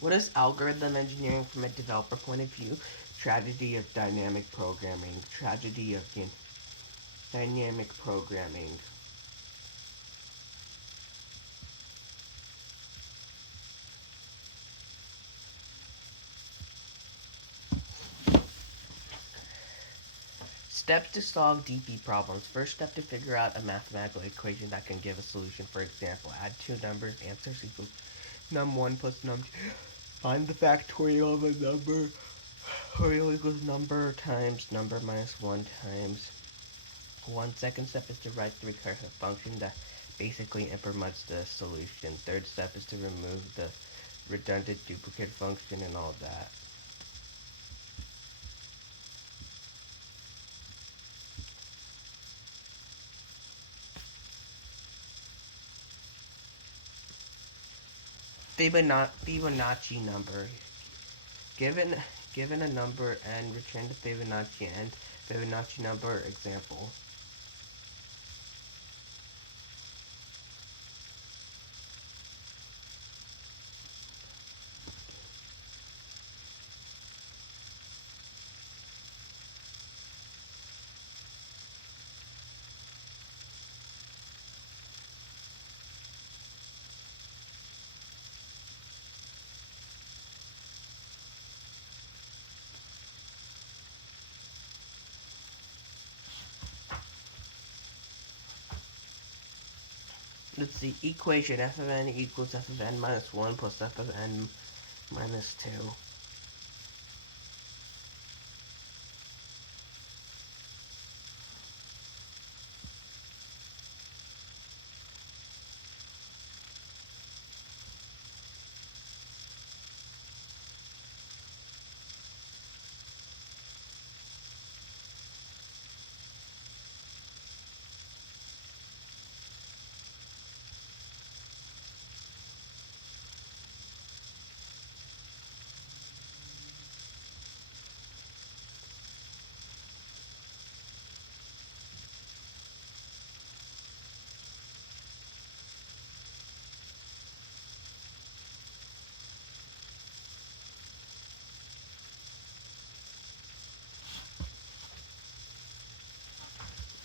What is algorithm engineering from a developer point of view? Tragedy of dynamic programming. Tragedy of dynamic programming. Steps to solve DP problems. First step to figure out a mathematical equation that can give a solution. For example, add two numbers, answers equals num1 plus num2. Find the factorial of a number. Factorial equals number times number minus 1 times 1. Second step is to write the recursive function that basically implements the solution. Third step is to remove the redundant duplicate function and all that. Fibonacci number. Given given a number and return the Fibonacci and Fibonacci number example. Let's see, equation f of n equals f of n minus 1 plus f of n minus 2.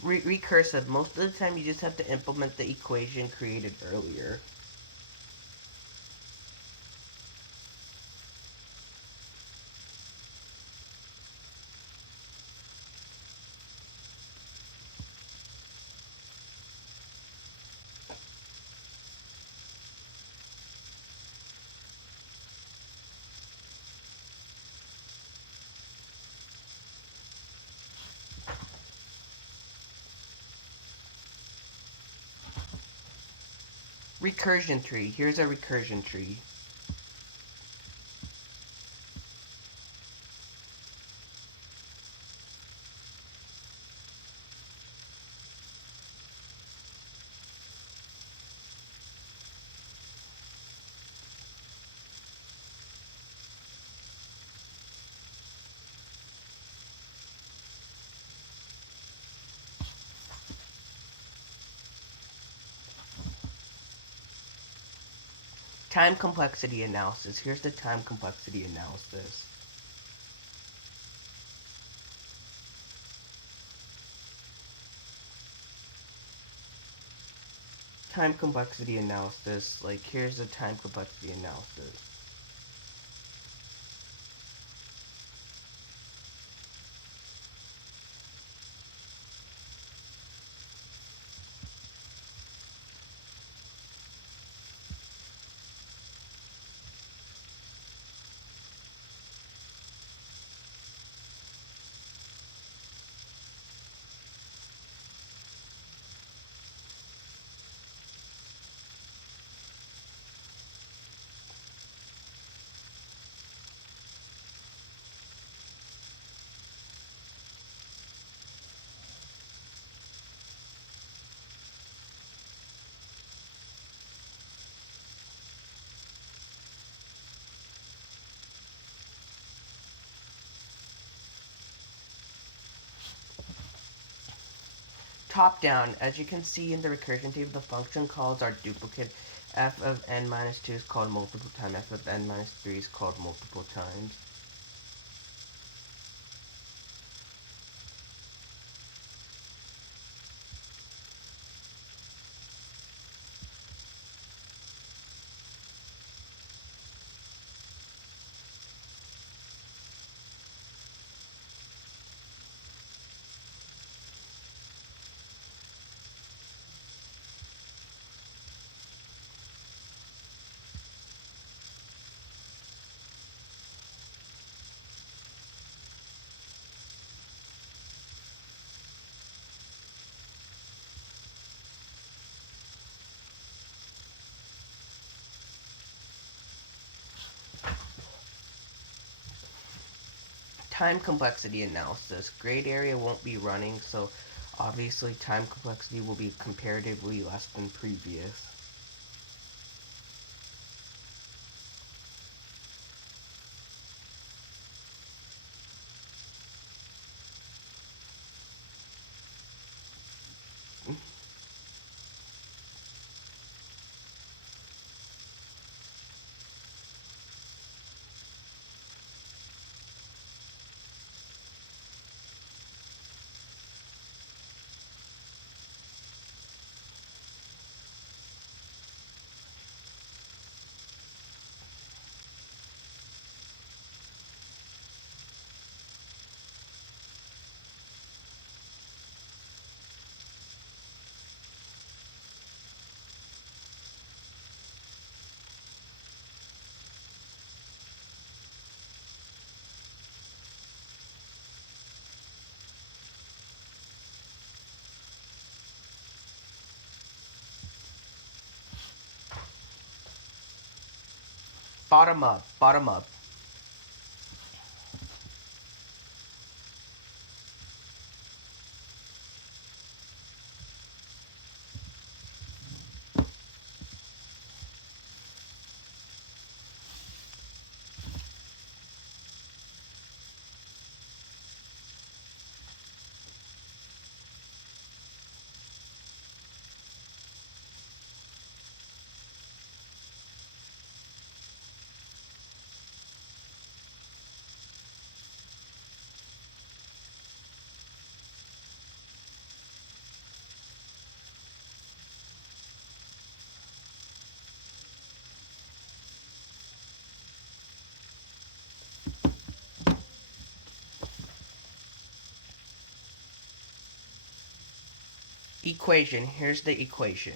Recursive. Most of the time you just have to implement the equation created earlier. Recursion tree. Here's a recursion tree. Time complexity analysis. Here's the time complexity analysis. Time complexity analysis. Like, here's the time complexity analysis. Top down. As you can see in the recursion table, the function calls are duplicate f of n minus 2 is called multiple times f of n minus 3 is called multiple times. Time complexity analysis. Grade area won't be running, so obviously time complexity will be comparatively less than previous. Bottom up, bottom up. Equation. Here's the equation.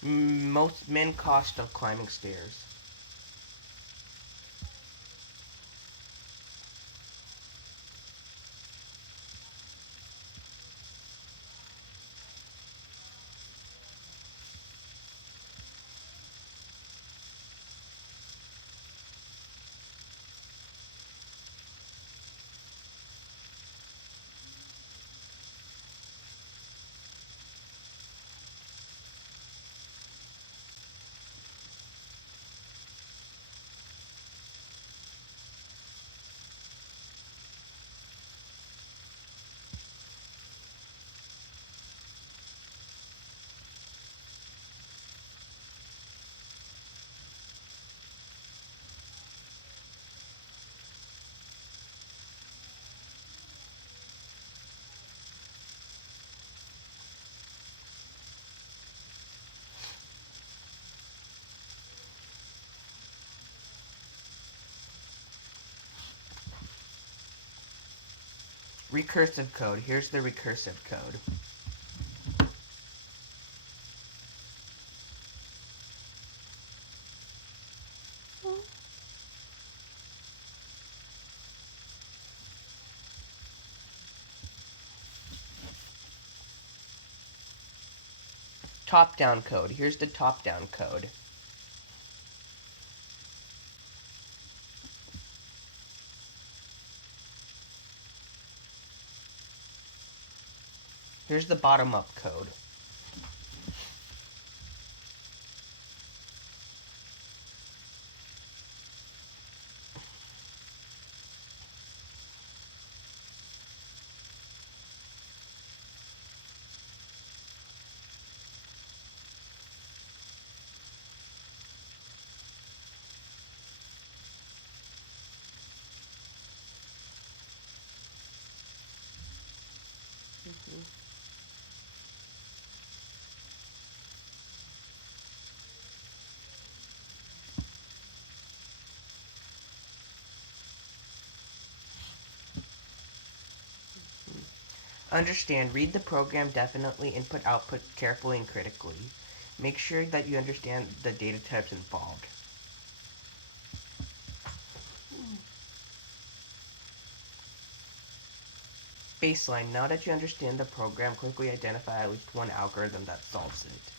Most min cost of climbing stairs. Recursive code. Here's the recursive code. Top-down code. Here's the top-down code. Here's the bottom-up code. Understand, read the program definitely, input output carefully and critically. Make sure that you understand the data types involved. Baseline, now that you understand the program, quickly identify at least one algorithm that solves it.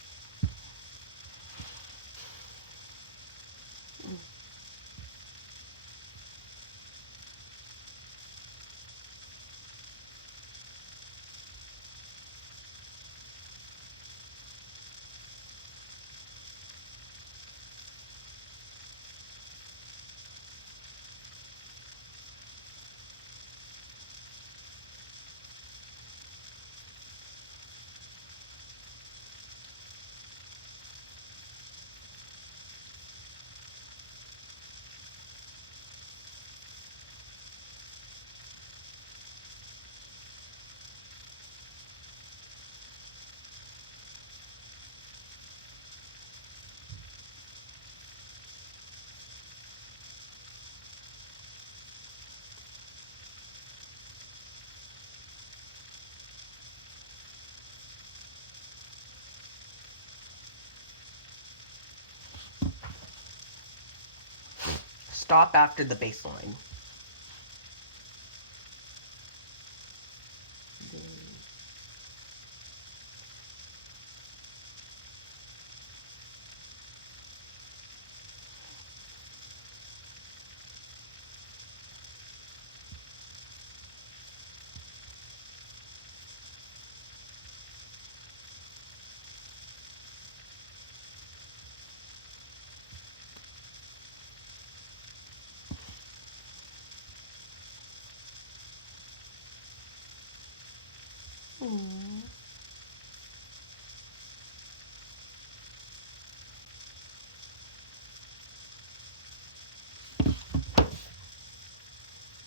Stop after the baseline.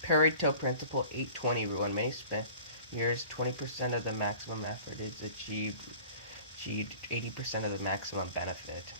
Pareto principle 8-20 rule. In many years, 20% of the maximum effort is achieved 80% of the maximum benefit.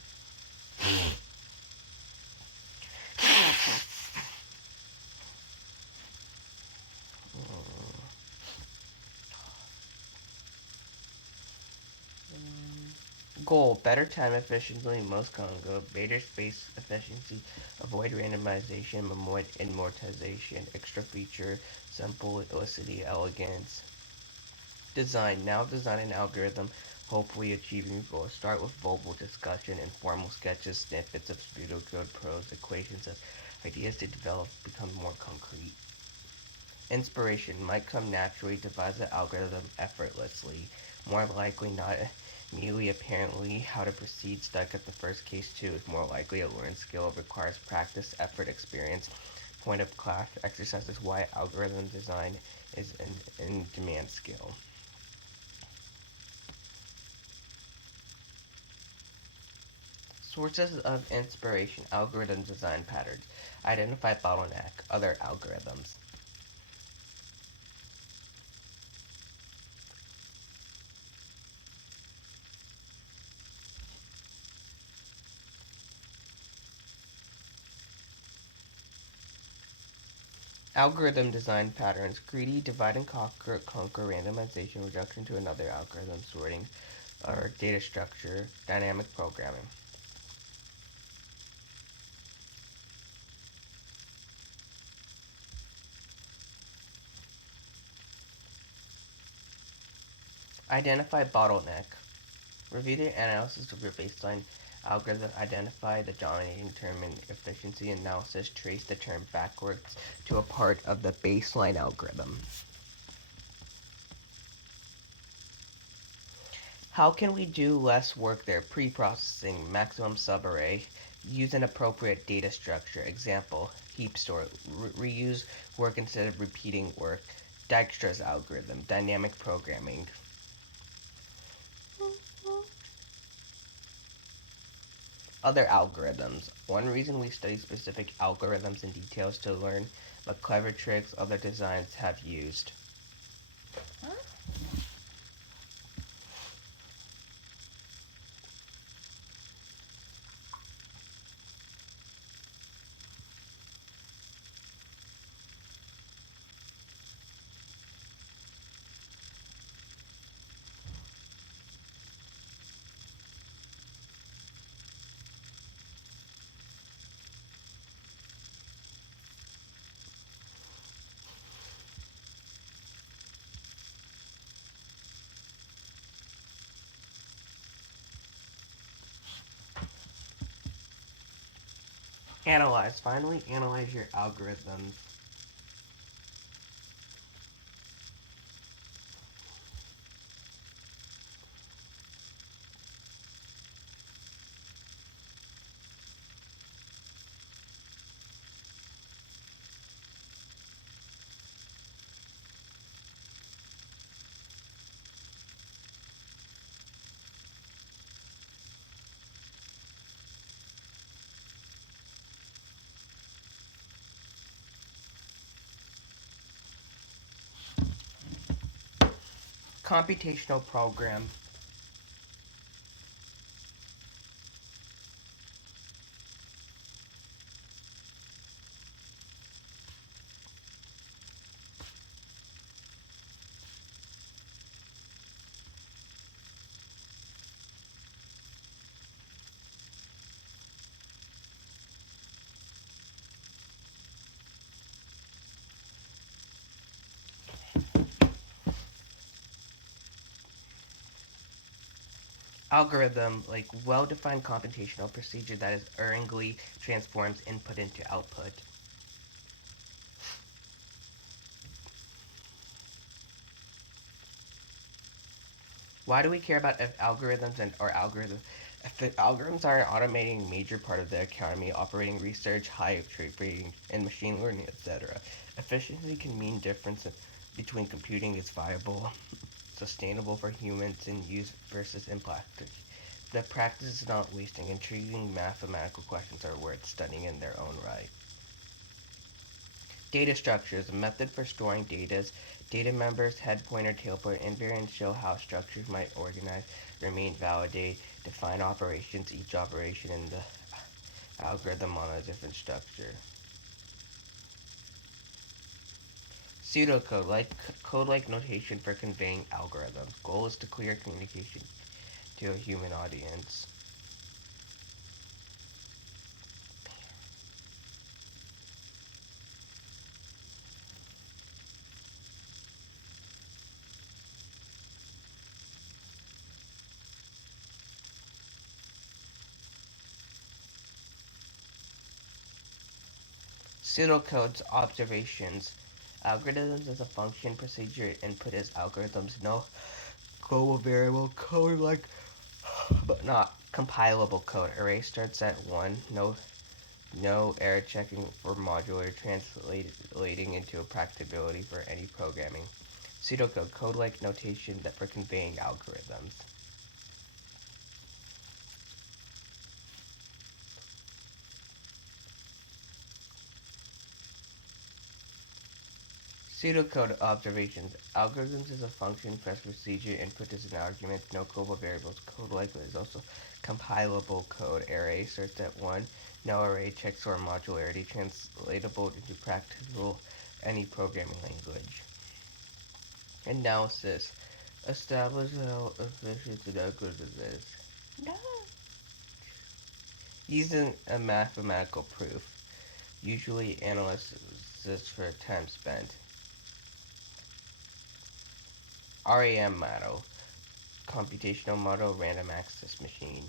Goal, better time efficiency, most common goal, greater space efficiency, avoid randomization, avoid immortization, extra feature, simplicity, elegance. Design, now design an algorithm, hopefully achieving your goal. Start with verbal discussion, informal sketches, snippets of pseudocode, prose, equations as ideas to develop become more concrete. Inspiration might come naturally, devise the algorithm effortlessly, more likely not immediately apparently how to proceed stuck at the first case too is more likely a learned skill, requires practice, effort, experience. Point of class exercises why algorithm design is an in-demand skill. Sources of inspiration, algorithm design patterns, identify bottleneck, other algorithms. Algorithm design patterns, greedy, divide and conquer randomization, reduction to another algorithm, sorting, or data structure, dynamic programming. Identify bottleneck. Review the analysis of your baseline algorithm, identify the dominating term in efficiency analysis, trace the term backwards to a part of the baseline algorithm. How can we do less work there? Pre-processing, maximum subarray, use an appropriate data structure. Example, heap store, reuse work instead of repeating work. Dijkstra's algorithm, dynamic programming. Other algorithms. One reason we study specific algorithms in detail is to learn what clever tricks other designs have used. Analyze. Finally, analyze your algorithms. Computational program. Algorithm, like well-defined computational procedure that is ergingly transforms input into output. Why do we care about if algorithms or algorithms? If the algorithms are automating a major part of the economy, operating research, high trading, and machine learning, etc. Efficiency can mean difference between computing is viable, sustainable for humans in use versus impractical. The practice is not wasting. Intriguing mathematical questions are worth studying in their own right. Data structures, a method for storing data members, head pointer, tail pointer, invariants show how structures might organize, remain, validate, define operations, each operation in the algorithm on a different structure. Pseudocode, code-like notation for conveying algorithms. Goal is to clear communication to a human audience. Pseudocodes observations. Algorithms is a function procedure input is algorithms no global variable code like but not compilable code. Array starts at 1, no error checking for modular translating into a practicability for any programming. Pseudocode code-like notation that for conveying algorithms. Pseudocode observations. Algorithms is a function, first procedure, input is an argument, no global variables. Code likely is also compilable code. Array starts at 1, no array checks for modularity, translatable into practical any programming language. Analysis. Establish how efficient an algorithm is. No. Using a mathematical proof. Usually analysis for time spent. RAM model. Computational model, random access machine.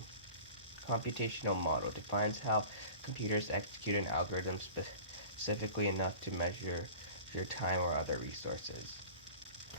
Computational model defines how computers execute an algorithm specifically enough to measure your time or other resources.